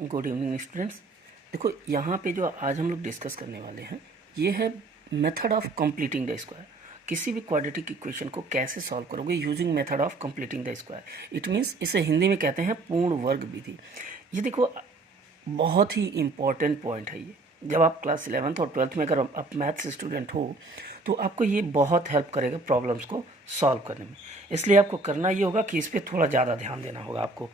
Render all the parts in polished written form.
Good evening students. देखो यहाँ पे जो आज हम लोग डिस्कस करने वाले हैं ये है method of completing the square. किसी भी क्वाड्रेटिक इक्वेशन को कैसे सॉल्व करोगे using method of completing the square. It means इसे हिंदी में कहते हैं पूर्ण वर्ग विधि। ये देखो बहुत ही इम्पॉर्टेंट पॉइंट है ये। जब आप क्लास 11th और 12th में अगर आप मैथ्स स्टूडेंट हो तो आपको ये बहुत हेल्प करेगा प्रॉब्लम्स को सॉल्व करने में। इसलिए आपको करना ये होगा कि इस पर थोड़ा ज़्यादा ध्यान देना होगा आपको।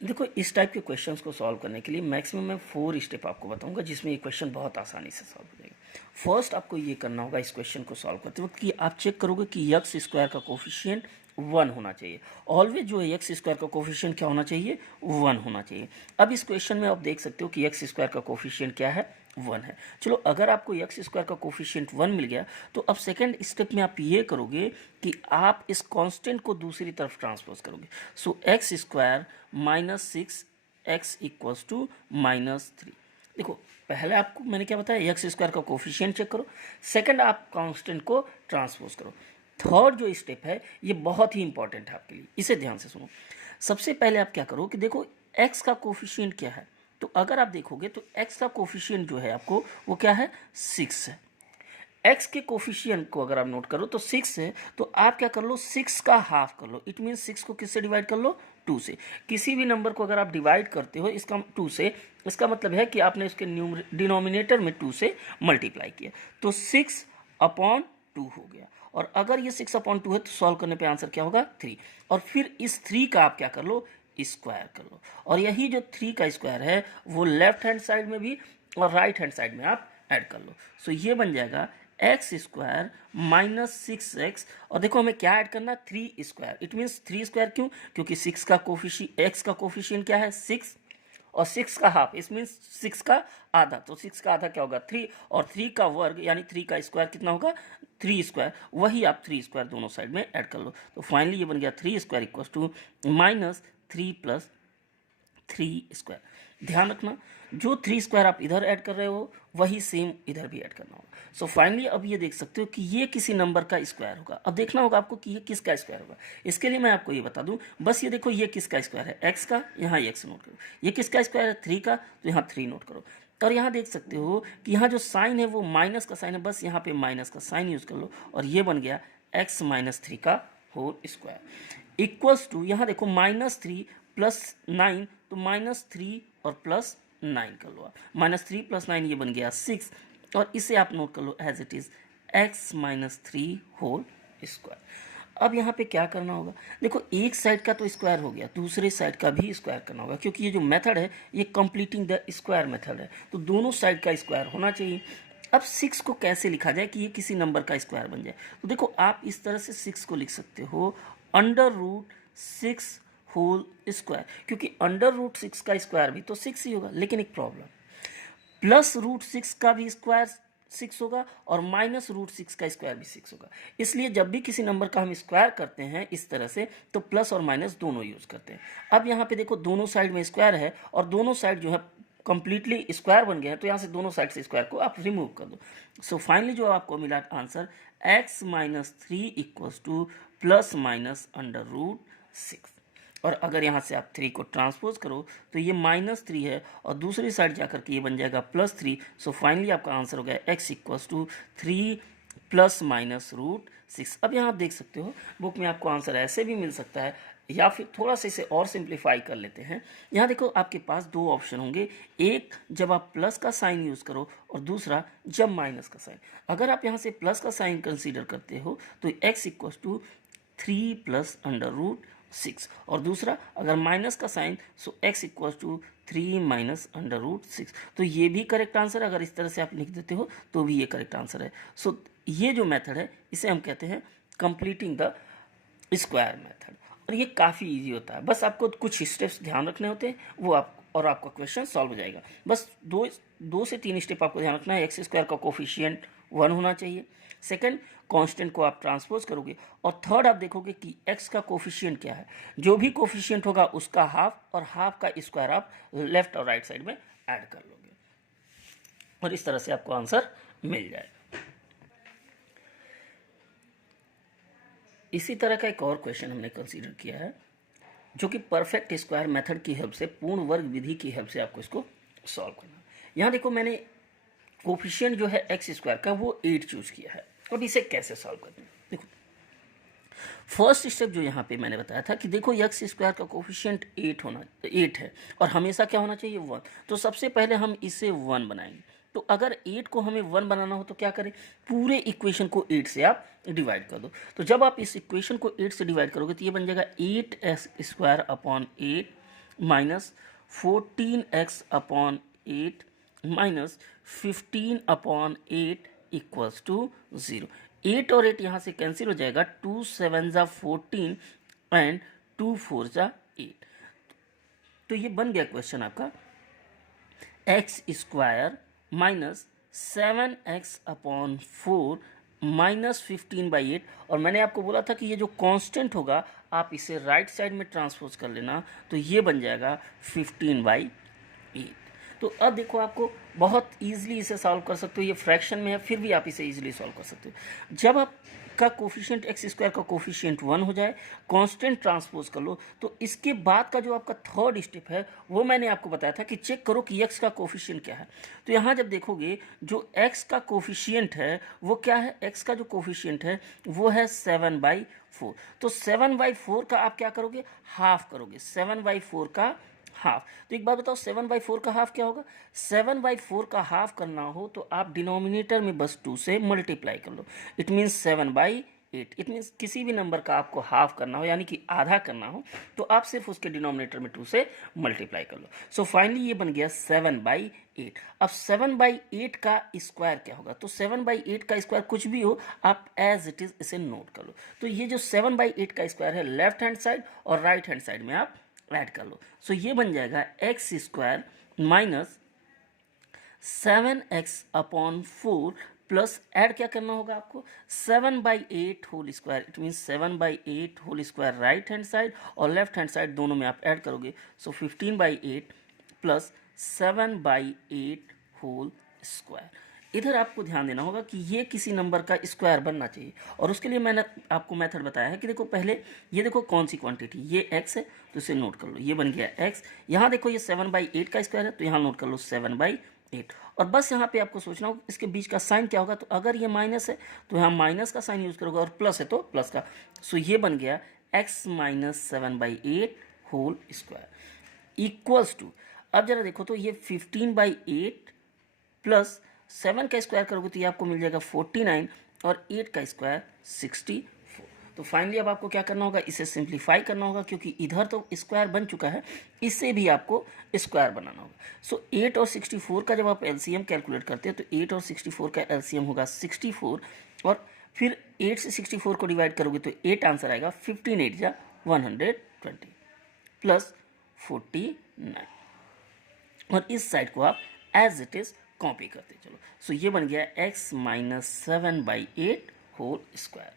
देखो इस टाइप के क्वेश्चंस को सॉल्व करने के लिए मैक्सिमम मैं 4 स्टेप आपको बताऊंगा जिसमें ये क्वेश्चन बहुत आसानी से सॉल्व हो जाएगा। फर्स्ट आपको ये करना होगा इस क्वेश्चन को सॉल्व करते वक्त कि आप चेक करोगे कि एक्स स्क्वायर का कोफिशिएंट 1 होना चाहिए। ऑलवेज जो है एक्स स्क्वायर का कोफिशिएंट क्या होना चाहिए, 1 होना चाहिए। अब इस क्वेश्चन में आप देख सकते हो कि एक्स स्क्वायर का कोफिशिएंट क्या है, 1 है। चलो अगर आपको एक्स स्क्वायर का कोफिशिएंट 1 मिल गया तो अब सेकंड स्टेप में आप ये करोगे कि आप इस कांस्टेंट को दूसरी तरफ ट्रांसपोज करोगे। So X square minus 6 X equals to -3। देखो पहले आपको मैंने क्या बताया, एक्स स्क्वायर का कोफिशिएंट चेक करो, सेकंड आप कांस्टेंट को ट्रांसपोज करो। थर्ड जो स्टेप है ये बहुत ही इंपॉर्टेंट है आपके लिए, इसे ध्यान से सुनो। सबसे पहले आप क्या करो कि देखो एक्स का कोफिशिएंट क्या है, तो अगर आप देखोगे तो एक्स का कोफिशिएंट जो है आपको वो क्या है, 6 है। एक्स के कोफिशिएंट को अगर आप नोट करो तो 6 है, तो आप क्या कर लो 6 का हाफ कर लो। इट मीन्स 6 को किससे डिवाइड कर लो, 2 से। किसी भी नंबर को अगर आप डिवाइड करते हो इसका 2 से, इसका मतलब है कि आपने उसके डिनोमिनेटर में 2 से मल्टीप्लाई किया, तो 6/2 हो गया। और अगर ये 6/2 है तो सॉल्व करने पे आंसर क्या होगा, 3। और फिर इस 3 का आप क्या कर लो, स्क्वायर कर लो। और यही जो 3 का स्क्वायर है वो लेफ्ट हैंड साइड में भी और राइट हैंड साइड में आप ऐड कर लो। सो ये बन जाएगा एक्स स्क्वायर -6x। और देखो हमें क्या ऐड करना, 3 स्क्वायर। इट मीन्स 3 स्क्वायर क्यों, क्योंकि 6 का कोफिशिएंट, एक्स का कोफिशिएंट क्या है, 6, और 6 का हाफ इस मीन्स 6 का आधा। तो 6 का आधा क्या होगा, 3, और 3 का वर्ग यानी 3 का स्क्वायर कितना होगा, 3 स्क्वायर। वही आप 3 स्क्वायर दोनों साइड में ऐड कर लो। तो फाइनली ये बन गया 3 स्क्वायर इक्वल्स टू -3 + 3 स्क्वायर। ध्यान रखना जो 3 स्क्वायर आप इधर ऐड कर रहे हो वही सेम इधर भी ऐड करना होगा। सो फाइनली अब ये देख सकते हो कि ये किसी नंबर का स्क्वायर होगा। अब देखना होगा आपको कि ये किसका स्क्वायर होगा। इसके लिए मैं आपको ये बता दूं, बस ये देखो ये किसका स्क्वायर है, एक्स का, यहाँ एक्स नोट करो। ये किसका स्क्वायर है, 3 का, तो यहाँ 3 नोट करो। और यहाँ देख सकते हो कि यहाँ जो साइन है वो माइनस का साइन है, बस यहाँ पे माइनस का साइन यूज कर लो और ये बन गया x - 3 का होल स्क्वायर इक्वल्स टू, यहाँ देखो -3 + 9, तो -3 और +9 कर लो आप। -3 + 9 ये बन गया 6, और इसे आप नोट कर लो as it is x - 3 whole square. अब यहाँ पे क्या करना होगा, देखो एक साइड का तो स्क्वायर हो गया, दूसरे साइड का भी स्क्वायर करना होगा, क्योंकि ये जो मेथड है ये कंप्लीटिंग द स्क्वायर मेथड है, तो दोनों साइड का स्क्वायर होना चाहिए। अब 6 को कैसे लिखा जाए कि ये किसी नंबर का स्क्वायर बन जाए, तो देखो आप इस तरह से 6 को लिख सकते हो √6 होल स्क्वायर, क्योंकि √6 का स्क्वायर भी तो 6 ही होगा। लेकिन एक प्रॉब्लम, +√6 का भी स्क्वायर 6 होगा और -√6 का स्क्वायर भी 6 होगा। इसलिए जब भी किसी नंबर का हम स्क्वायर करते हैं इस तरह से तो प्लस और माइनस दोनों यूज करते हैं। अब यहाँ पे देखो दोनों साइड में स्क्वायर है और दोनों साइड जो है कंप्लीटली स्क्वायर बन गया है, तो यहाँ से दोनों साइड से स्क्वायर को आप रिमूव कर दो। सो फाइनली जो आपको मिला आंसर x - 3 इक्वल्स टू ±√6। और अगर यहाँ से आप 3 को ट्रांसपोज करो तो ये -3 है और दूसरी साइड जाकर के ये बन जाएगा +3। सो फाइनली आपका आंसर हो गया x इक्वल्स टू 3 ±√6। अब यहाँ आप देख सकते हो बुक में आपको आंसर ऐसे भी मिल सकता है, या फिर थोड़ा सा इसे और सिंप्लीफाई कर लेते हैं। यहाँ देखो आपके पास 2 ऑप्शन होंगे, एक जब आप प्लस का साइन यूज़ करो और दूसरा जब माइनस का साइन। अगर आप यहाँ से प्लस का साइन कंसीडर करते हो तो x इक्वल्स टू 3 +√6, और दूसरा अगर माइनस का sign so x equals to 3 - √6। तो ये भी करेक्ट आंसर है, अगर इस तरह से आप लिख देते हो तो भी ये करेक्ट आंसर है। सो ये जो मेथड है इसे हम कहते हैं कंप्लीटिंग द स्क्वायर मेथड, और ये काफ़ी इजी होता है। बस आपको कुछ स्टेप्स ध्यान रखने होते हैं, वो आप और आपका क्वेश्चन सॉल्व हो जाएगा। बस दो से 3 स्टेप आपको ध्यान रखना है। एक्स स्क्वायर का कोफिशिएंट 1 होना चाहिए, सेकंड कांस्टेंट को आप ट्रांसपोज करोगे, और थर्ड आप देखोगे कि एक्स का कोफिशिएंट क्या है। जो भी कोफिशिएंट होगा उसका हाफ, और हाफ का स्क्वायर आप लेफ्ट और राइट साइड में ऐड कर लोगे, और इस तरह से आपको आंसर मिल जाएगा। इसी तरह का एक और क्वेश्चन हमने कंसीडर किया है। जो कि परफेक्ट स्क्वायर मेथड की हेल्प से, पूर्ण वर्ग विधि की हेल्प से आपको इसको सॉल्व करना। यहाँ देखो मैंने कोफिशिएंट जो है एक्स स्क्वायर का वो 8 चूज किया है। अब इसे कैसे सॉल्व करना है, देखो फर्स्ट स्टेप जो यहाँ पे मैंने बताया था कि देखो एक्स स्क्वायर का कोफिशिएंट 8 है और हमेशा क्या होना चाहिए 1। तो सबसे पहले हम इसे 1 बनाएंगे। तो अगर 8 को हमें 1 बनाना हो तो क्या करें, पूरे इक्वेशन को 8 से आप डिवाइड कर दो। तो जब आप इस इक्वेशन को 8 से डिवाइड करोगे तो ये बन जाएगा 8x² upon 8 minus 14x upon 8 minus 15 upon 8 equals to 0। 8 और 8 यहाँ से कैंसिल हो जाएगा, 2 7 जा 14 एंड 2 4 जा 8। तो ये बन गया क्वेश्चन आपका x square minus 7x upon 4 minus 15/8। और मैंने आपको बोला था कि ये जो कांस्टेंट होगा आप इसे राइट साइड में ट्रांसपोज कर लेना, तो ये बन जाएगा 15/8। तो अब देखो आपको बहुत ईजिली इसे सॉल्व कर सकते हो, ये फ्रैक्शन में है फिर भी आप इसे ईजिली सॉल्व कर सकते हो। जब आपका कोफिशिएंट एक्स स्क्वायर का कोफिशिएंट 1 हो जाए, कांस्टेंट ट्रांसपोज कर लो, तो इसके बाद का जो आपका थर्ड स्टेप है वो मैंने आपको बताया था कि चेक करो कि एक्स का कोफिशिएंट क्या है। तो यहाँ जब देखोगे जो एक्स का कोफिशिएंट है वो क्या है, एक्स का जो कोफिशिएंट है वो है 7/4। तो 7/4 का आप क्या करोगे, हाफ करोगे, 7/4 का हाफ। तो एक बात बताओ 7/4 का हाफ क्या होगा, 7/4 का हाफ करना हो तो आप डिनोमिनेटर में बस 2 से मल्टीप्लाई कर लो। It means 7/8। इट मीन्स किसी भी नंबर का आपको हाफ करना हो यानी कि आधा करना हो तो आप सिर्फ उसके डिनोमिनेटर में 2 से मल्टीप्लाई कर लो। सो फाइनली ये बन गया 7/8। अब 7/8 का स्क्वायर क्या होगा, तो 7/8 का स्क्वायर कुछ भी हो आप एज इट इज इसे नोट कर लो। तो ये जो 7/8 का स्क्वायर है लेफ्ट हैंड साइड और राइट हैंड साइड में आप ऐड कर लो। सो ये बन जाएगा x square minus 7x upon 4 plus add क्या करना होगा आपको, 7/8 whole square. It mean 7/8 whole square right hand side और लेफ्ट हैंड साइड दोनों में आप ऐड करोगे। So 15/8 plus 7/8 whole square. इधर आपको ध्यान देना होगा कि ये किसी नंबर का स्क्वायर बनना चाहिए और उसके लिए मैंने आपको मेथड बताया है कि देखो पहले ये देखो कौन सी क्वांटिटी, ये x है तो इसे नोट कर लो, ये बन गया x। यहाँ देखो ये 7/8 का स्क्वायर है तो यहाँ नोट कर लो 7/8। और बस यहाँ पे आपको सोचना होगा इसके बीच का साइन क्या होगा, तो अगर ये माइनस है तो यहाँ माइनस का साइन यूज करोगे और प्लस है तो प्लस का। सो ये बन गया x minus 7/8 whole square equals to, अब जरा देखो तो ये 15/8 प्लस 7 का स्क्वायर करोगे तो ये आपको मिल जाएगा 49 और 8 का स्क्वायर 64। तो फाइनली अब आपको क्या करना होगा, इसे सिंप्लीफाई करना होगा क्योंकि इधर तो स्क्वायर बन चुका है, इससे भी आपको स्क्वायर बनाना होगा। सो 8 और 64 का जब आप एलसीएम कैलकुलेट करते हैं तो 8 और 64 का एलसीएम होगा 64 और फिर 8 से 64 को डिवाइड करोगे तो 8 आंसर आएगा, 15 8 जा 120 प्लस 49 और इस साइड को आप एज इट इज कॉपी करते चलो। सो ये बन गया x माइनस 7/8 होल स्क्वायर।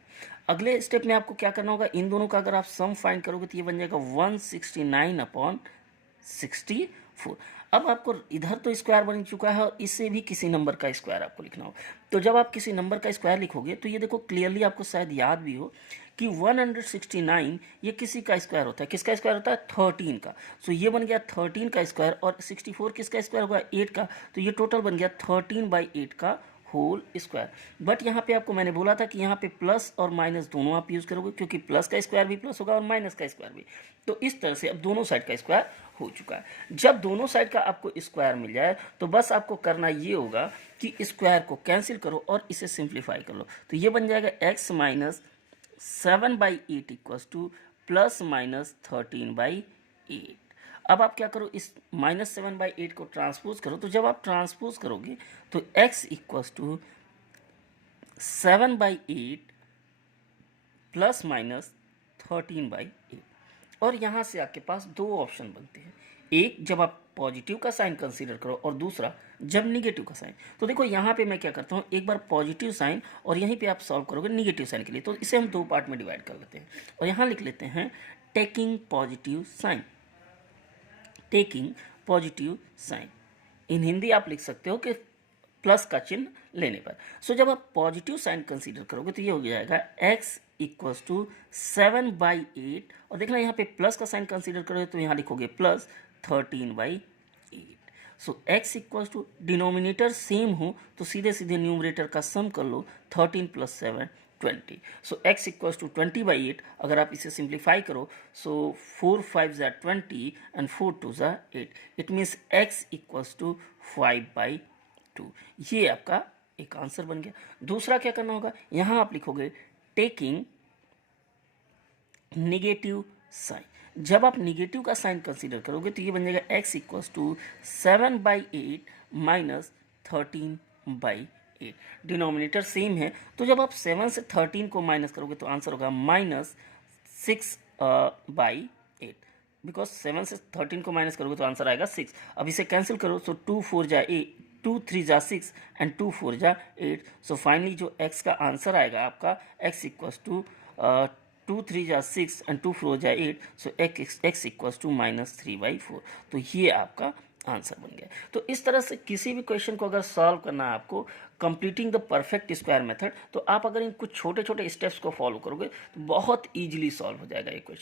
अगले स्टेप में आपको क्या करना होगा, इन दोनों का अगर आप सम फाइंड करोगे तो ये बन जाएगा 169 अपॉन 64। अब आपको इधर तो स्क्वायर बन चुका है और इससे भी किसी नंबर का स्क्वायर आपको लिखना होगा। तो जब आप किसी नंबर का स्क्वायर लिखोगे तो ये देखो क्लियरली आपको शायद याद भी हो कि 169 ये किसी का स्क्वायर होता है, किसका स्क्वायर होता है 13 का। सो ये बन गया 13 का स्क्वायर और 64 किसका स्क्वायर होगा 8 का, तो ये टोटल बन गया 13/8 का होल स्क्वायर। बट यहाँ पे आपको मैंने बोला था कि यहाँ पे प्लस और माइनस दोनों आप यूज करोगे क्योंकि प्लस का स्क्वायर भी प्लस होगा और माइनस का स्क्वायर भी। तो इस तरह से अब दोनों साइड का स्क्वायर हो चुका है। जब दोनों साइड का आपको स्क्वायर मिल जाए तो बस आपको करना ये होगा कि स्क्वायर को कैंसिल करो और इसे सिंप्लीफाई कर लो। तो ये बन जाएगा x minus 7/8 equals two plus minus 13/8। अब आप क्या करो, इस माइनस 7/8 को ट्रांसपोज करो। तो जब आप ट्रांसपोज करोगे तो x equals to 7/8 plus minus 13/8 और यहाँ से आपके पास दो ऑप्शन बनते हैं, एक जब आप पॉजिटिव का साइन कंसीडर करो और दूसरा जब निगेटिव का साइन। तो देखो यहाँ पे मैं क्या करता हूँ, एक बार पॉजिटिव साइन और यहीं पे आप सॉल्व करोगे निगेटिव साइन के लिए। तो इसे हम दो पार्ट में डिवाइड कर लेते हैं और यहाँ लिख लेते हैं taking positive sign. Taking positive sign in Hindi आप लिख सकते हो कि प्लस का चिन्ह लेने पर। सो जब आप पॉजिटिव साइन कंसीडर करोगे तो ये हो जाएगा x इक्वल्स टू 7/8 और देखना यहाँ पे प्लस का साइन कंसीडर करोगे तो यहाँ लिखोगे plus 13/8। So x equals to denominator same हो तो सीधे सीधे न्यूमरेटर का सम कर लो 13 + 7 20। So x equals to 20/8। अगर आप इसे सिंप्लीफाई करो सो 4 5 ज़ा 20 एंड 4 2 ज़ा 8। It means x equals to 5/2। ये आपका एक आंसर बन गया। दूसरा क्या करना होगा, यहाँ आप लिखोगे टेकिंग नेगेटिव साइन। जब आप नेगेटिव का साइन कंसीडर करोगे तो ये बन जाएगा x equals to 7/8 minus 13/8। Denominator same है तो जब आप 7 से 13 को माइनस करोगे तो आंसर होगा -6/8। बिकॉज 7 से 13 को माइनस करोगे तो आंसर आएगा 6। अब इसे कैंसिल करो सो 2 4 जा 8, 2 3 जा 6 एंड 2 4 जा 8। सो फाइनली जो x का आंसर आएगा आपका x इक्वल्स टू 2 3 जा 6 एंड 2 4 जा 8। सो x इक्वल्स टू -3/4। तो ये आपका आंसर बन गया। तो इस तरह से किसी भी क्वेश्चन को अगर सॉल्व करना है आपको completing the perfect square method, तो आप अगर इन कुछ छोटे छोटे स्टेप्स को फॉलो करोगे तो बहुत ईजिली सॉल्व हो जाएगा ये क्वेश्चन।